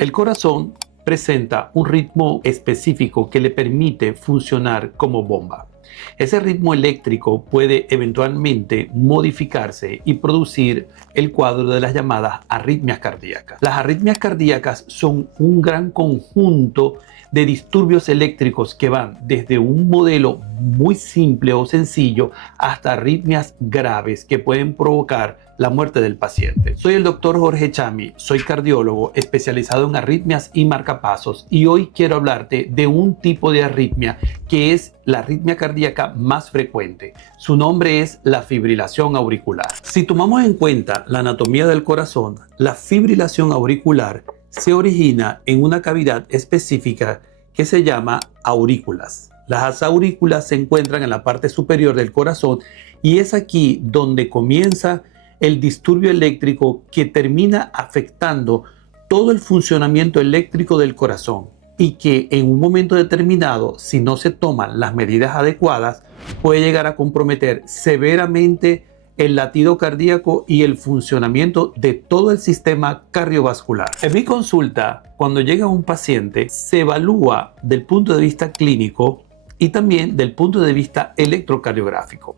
El corazón presenta un ritmo específico que le permite funcionar como bomba. Ese ritmo eléctrico puede eventualmente modificarse y producir el cuadro de las llamadas arritmias cardíacas. Las arritmias cardíacas son un gran conjunto de disturbios eléctricos que van desde un modelo muy simple o sencillo hasta arritmias graves que pueden provocar la muerte del paciente. Soy el doctor Jorge Chami, soy cardiólogo especializado en arritmias y marcapasos, y hoy quiero hablarte de un tipo de arritmia que es la arritmia cardíaca más frecuente. Su nombre es la fibrilación auricular. Si tomamos en cuenta la anatomía del corazón, la fibrilación auricular se origina en una cavidad específica que se llama aurículas. Las aurículas se encuentran en la parte superior del corazón y es aquí donde comienza el disturbio eléctrico que termina afectando todo el funcionamiento eléctrico del corazón, y que en un momento determinado, si no se toman las medidas adecuadas, puede llegar a comprometer severamente el latido cardíaco y el funcionamiento de todo el sistema cardiovascular. En mi consulta, cuando llega un paciente, se evalúa del punto de vista clínico y también del punto de vista electrocardiográfico.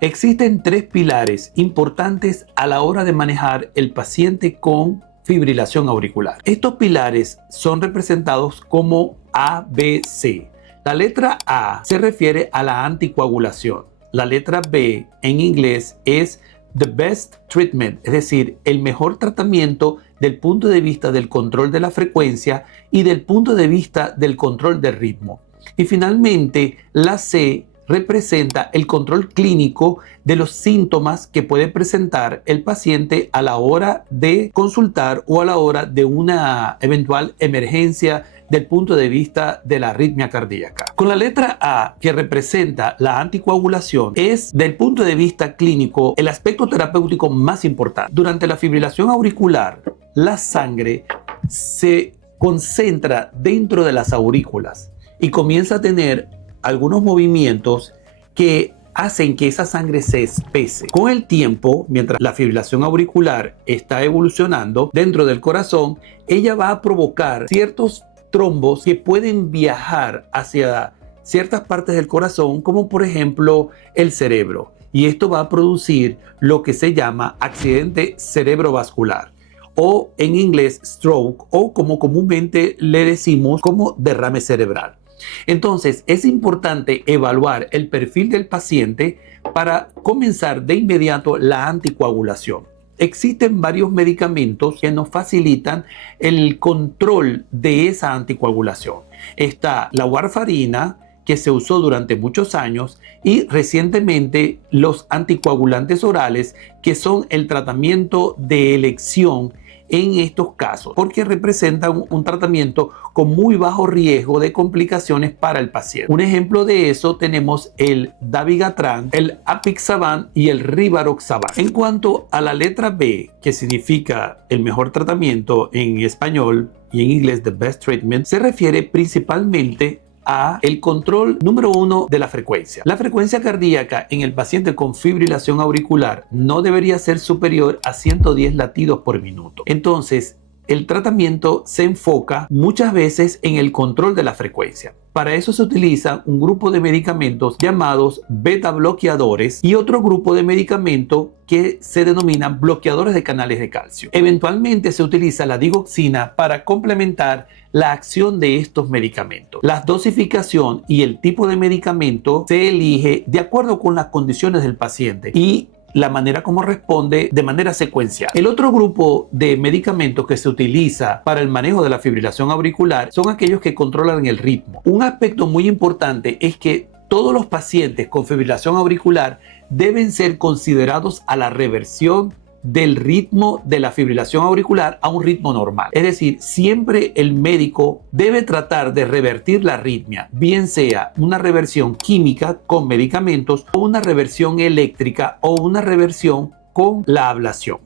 Existen tres pilares importantes a la hora de manejar el paciente con fibrilación auricular. Estos pilares son representados como ABC. La letra A se refiere a la anticoagulación. La letra B en inglés es the best treatment, es decir, el mejor tratamiento del punto de vista del control de la frecuencia y del punto de vista del control del ritmo. Y finalmente, la C representa el control clínico de los síntomas que puede presentar el paciente a la hora de consultar o a la hora de una eventual emergencia del punto de vista de la arritmia cardíaca. Con la letra A, que representa la anticoagulación, es del punto de vista clínico el aspecto terapéutico más importante. Durante la fibrilación auricular, la sangre se concentra dentro de las aurículas y comienza a tener algunos movimientos que hacen que esa sangre se espese. Con el tiempo, mientras la fibrilación auricular está evolucionando dentro del corazón, ella va a provocar ciertos trombos que pueden viajar hacia ciertas partes del corazón, como por ejemplo el cerebro. Y esto va a producir lo que se llama accidente cerebrovascular, o en inglés stroke, o como comúnmente le decimos como derrame cerebral. Entonces, es importante evaluar el perfil del paciente para comenzar de inmediato la anticoagulación. Existen varios medicamentos que nos facilitan el control de esa anticoagulación. Está la warfarina, que se usó durante muchos años, y recientemente los anticoagulantes orales, que son el tratamiento de elección en estos casos, porque representan un tratamiento con muy bajo riesgo de complicaciones para el paciente. Un ejemplo de eso tenemos el dabigatran, el apixaban y el rivaroxaban. En cuanto a la letra B, que significa el mejor tratamiento en español y en inglés the best treatment, se refiere principalmente a el control número 1 de la frecuencia. La frecuencia cardíaca en el paciente con fibrilación auricular no debería ser superior a 110 latidos por minuto. Entonces, el tratamiento se enfoca muchas veces en el control de la frecuencia. Para eso se utiliza un grupo de medicamentos llamados beta bloqueadores y otro grupo de medicamentos que se denominan bloqueadores de canales de calcio. Eventualmente se utiliza la digoxina para complementar la acción de estos medicamentos. La dosificación y el tipo de medicamento se elige de acuerdo con las condiciones del paciente y la manera como responde de manera secuencial. El otro grupo de medicamentos que se utiliza para el manejo de la fibrilación auricular son aquellos que controlan el ritmo. Un aspecto muy importante es que todos los pacientes con fibrilación auricular deben ser considerados a la reversión del ritmo de la fibrilación auricular a un ritmo normal. Es decir, siempre el médico debe tratar de revertir la arritmia, bien sea una reversión química con medicamentos o una reversión eléctrica o una reversión con la ablación.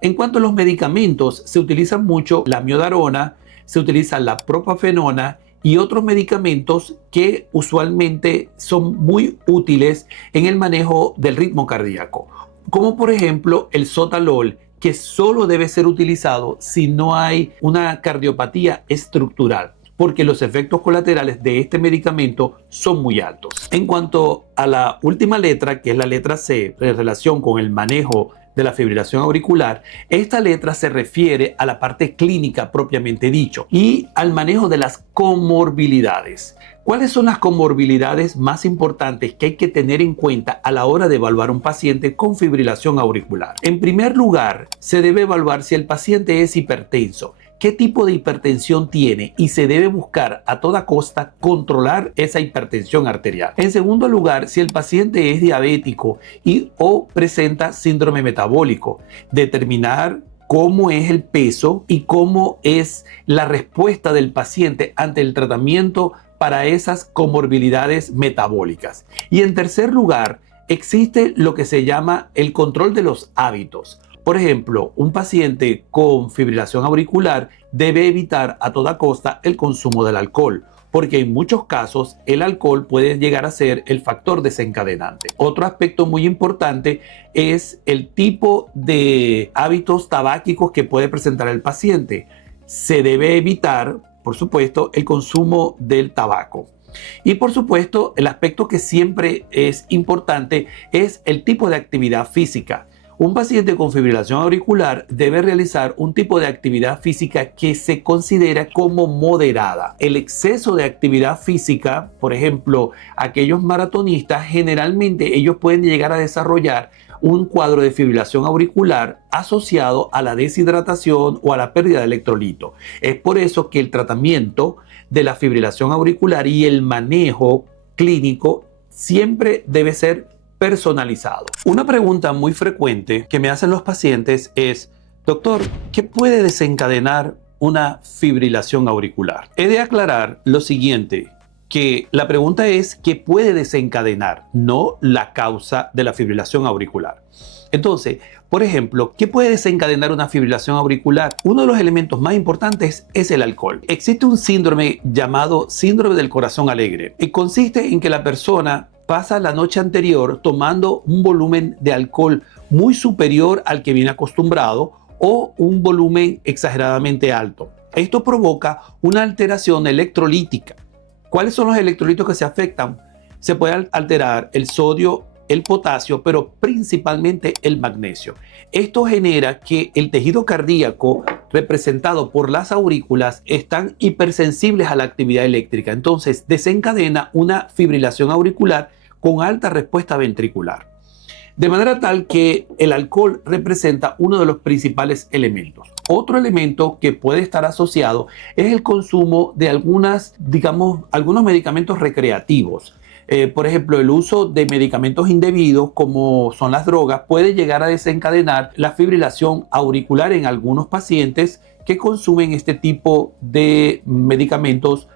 En cuanto a los medicamentos, se utiliza mucho la miodarona, se utiliza la propafenona y otros medicamentos que usualmente son muy útiles en el manejo del ritmo cardíaco, como por ejemplo el sotalol, que solo debe ser utilizado si no hay una cardiopatía estructural, porque los efectos colaterales de este medicamento son muy altos. En cuanto a la última letra, que es la letra C, en relación con el manejo de la fibrilación auricular, esta letra se refiere a la parte clínica propiamente dicho y al manejo de las comorbilidades. ¿Cuáles son las comorbilidades más importantes que hay que tener en cuenta a la hora de evaluar un paciente con fibrilación auricular? En primer lugar, se debe evaluar si el paciente es hipertenso, qué tipo de hipertensión tiene y se debe buscar a toda costa controlar esa hipertensión arterial. En segundo lugar, si el paciente es diabético o presenta síndrome metabólico, determinar cómo es el peso y cómo es la respuesta del paciente ante el tratamiento para esas comorbilidades metabólicas. Y en tercer lugar, existe lo que se llama el control de los hábitos. Por ejemplo, un paciente con fibrilación auricular debe evitar a toda costa el consumo del alcohol, porque en muchos casos el alcohol puede llegar a ser el factor desencadenante. Otro aspecto muy importante es el tipo de hábitos tabáquicos que puede presentar el paciente. Se debe evitar, por supuesto, el consumo del tabaco. Y por supuesto, el aspecto que siempre es importante es el tipo de actividad física. Un paciente con fibrilación auricular debe realizar un tipo de actividad física que se considera como moderada. El exceso de actividad física, por ejemplo, aquellos maratonistas, generalmente ellos pueden llegar a desarrollar un cuadro de fibrilación auricular asociado a la deshidratación o a la pérdida de electrolito. Es por eso que el tratamiento de la fibrilación auricular y el manejo clínico siempre debe ser personalizado. Una pregunta muy frecuente que me hacen los pacientes es: doctor, ¿qué puede desencadenar una fibrilación auricular? He de aclarar lo siguiente, que la pregunta es ¿qué puede desencadenar? No la causa de la fibrilación auricular. Entonces, por ejemplo, ¿qué puede desencadenar una fibrilación auricular? Uno de los elementos más importantes es el alcohol. Existe un síndrome llamado síndrome del corazón alegre y consiste en que la persona pasa la noche anterior tomando un volumen de alcohol muy superior al que viene acostumbrado o un volumen exageradamente alto. Esto provoca una alteración electrolítica. ¿Cuáles son los electrolitos que se afectan? Se puede alterar el sodio, el potasio, pero principalmente el magnesio. Esto genera que el tejido cardíaco representado por las aurículas están hipersensibles a la actividad eléctrica. Entonces desencadena una fibrilación auricular con alta respuesta ventricular. De manera tal que el alcohol representa uno de los principales elementos. Otro elemento que puede estar asociado es el consumo de algunos medicamentos recreativos. Por ejemplo, el uso de medicamentos indebidos como son las drogas puede llegar a desencadenar la fibrilación auricular en algunos pacientes que consumen este tipo de medicamentos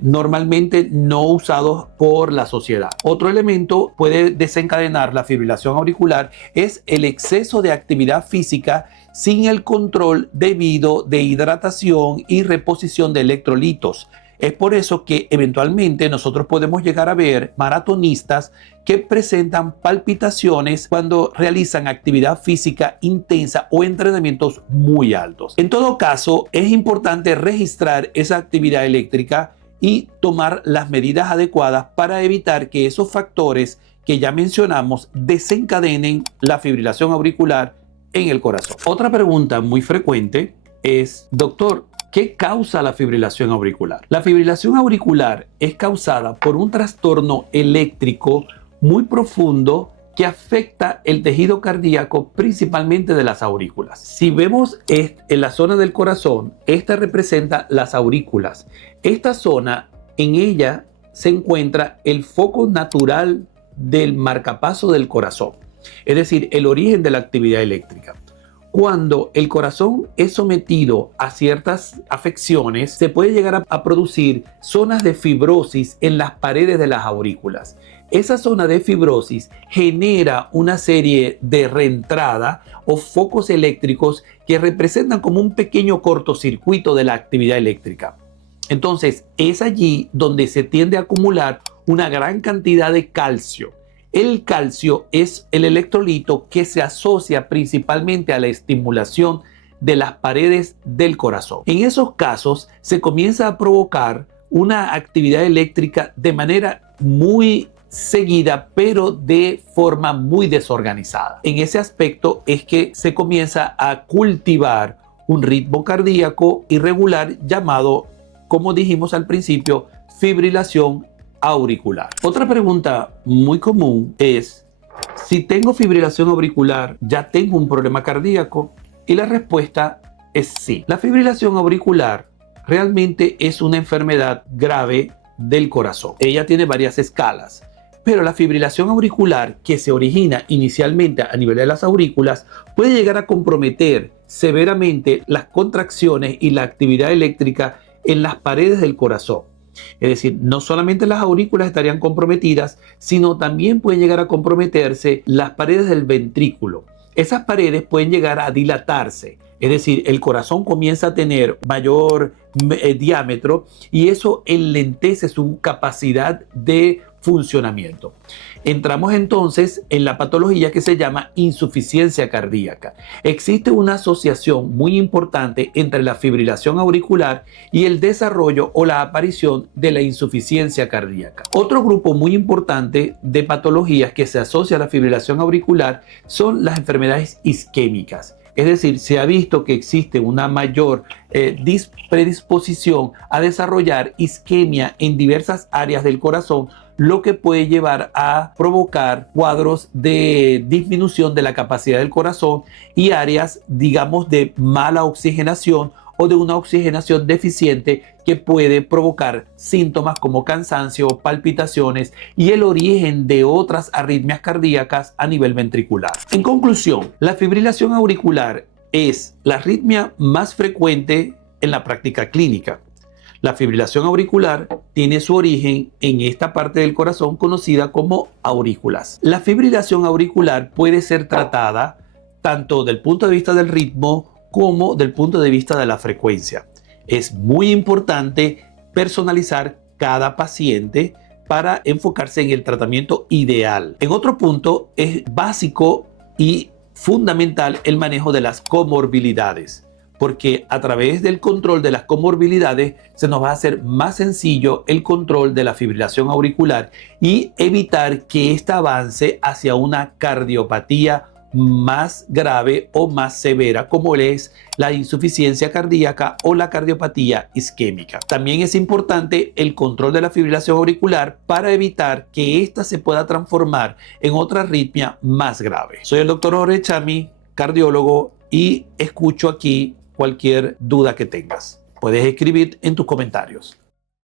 normalmente no usados por la sociedad. Otro elemento puede desencadenar la fibrilación auricular es el exceso de actividad física sin el control debido de hidratación y reposición de electrolitos. Es por eso que eventualmente nosotros podemos llegar a ver maratonistas que presentan palpitaciones cuando realizan actividad física intensa o entrenamientos muy altos. En todo caso, es importante registrar esa actividad eléctrica y tomar las medidas adecuadas para evitar que esos factores que ya mencionamos desencadenen la fibrilación auricular en el corazón. Otra pregunta muy frecuente es: doctor, ¿qué causa la fibrilación auricular? La fibrilación auricular es causada por un trastorno eléctrico muy profundo que afecta el tejido cardíaco, principalmente de las aurículas. Si vemos en la zona del corazón, esta representa las aurículas. Esta zona, en ella se encuentra el foco natural del marcapaso del corazón, es decir, el origen de la actividad eléctrica. Cuando el corazón es sometido a ciertas afecciones, se puede llegar a producir zonas de fibrosis en las paredes de las aurículas. Esa zona de fibrosis genera una serie de reentrada o focos eléctricos que representan como un pequeño cortocircuito de la actividad eléctrica. Entonces, es allí donde se tiende a acumular una gran cantidad de calcio. El calcio es el electrolito que se asocia principalmente a la estimulación de las paredes del corazón. En esos casos se comienza a provocar una actividad eléctrica de manera muy seguida, pero de forma muy desorganizada. En ese aspecto es que se comienza a cultivar un ritmo cardíaco irregular llamado, como dijimos al principio, fibrilación auricular. Otra pregunta muy común es: si tengo fibrilación auricular, ¿ya tengo un problema cardíaco? Y la respuesta es sí. La fibrilación auricular realmente es una enfermedad grave del corazón. Ella tiene varias escalas, pero la fibrilación auricular, que se origina inicialmente a nivel de las aurículas, puede llegar a comprometer severamente las contracciones y la actividad eléctrica en las paredes del corazón. Es decir, no solamente las aurículas estarían comprometidas, sino también pueden llegar a comprometerse las paredes del ventrículo. Esas paredes pueden llegar a dilatarse, es decir, el corazón comienza a tener mayor diámetro y eso enlentece su capacidad de funcionamiento. Entramos entonces en la patología que se llama insuficiencia cardíaca. Existe una asociación muy importante entre la fibrilación auricular y el desarrollo o la aparición de la insuficiencia cardíaca. Otro grupo muy importante de patologías que se asocia a la fibrilación auricular son las enfermedades isquémicas. Es decir, se ha visto que existe una mayor predisposición a desarrollar isquemia en diversas áreas del corazón, lo que puede llevar a provocar cuadros de disminución de la capacidad del corazón y áreas, digamos, de mala oxigenación o de una oxigenación deficiente que puede provocar síntomas como cansancio, palpitaciones y el origen de otras arritmias cardíacas a nivel ventricular. En conclusión, la fibrilación auricular es la arritmia más frecuente en la práctica clínica. La fibrilación auricular tiene su origen en esta parte del corazón conocida como aurículas. La fibrilación auricular puede ser tratada tanto del punto de vista del ritmo como del punto de vista de la frecuencia. Es muy importante personalizar cada paciente para enfocarse en el tratamiento ideal. En otro punto, es básico y fundamental el manejo de las comorbilidades, porque a través del control de las comorbilidades se nos va a hacer más sencillo el control de la fibrilación auricular y evitar que ésta avance hacia una cardiopatía más grave o más severa, como es la insuficiencia cardíaca o la cardiopatía isquémica. También es importante el control de la fibrilación auricular para evitar que ésta se pueda transformar en otra arritmia más grave. Soy el doctor Jorge Chami, cardiólogo, y escucho aquí cualquier duda que tengas. Puedes escribir en tus comentarios.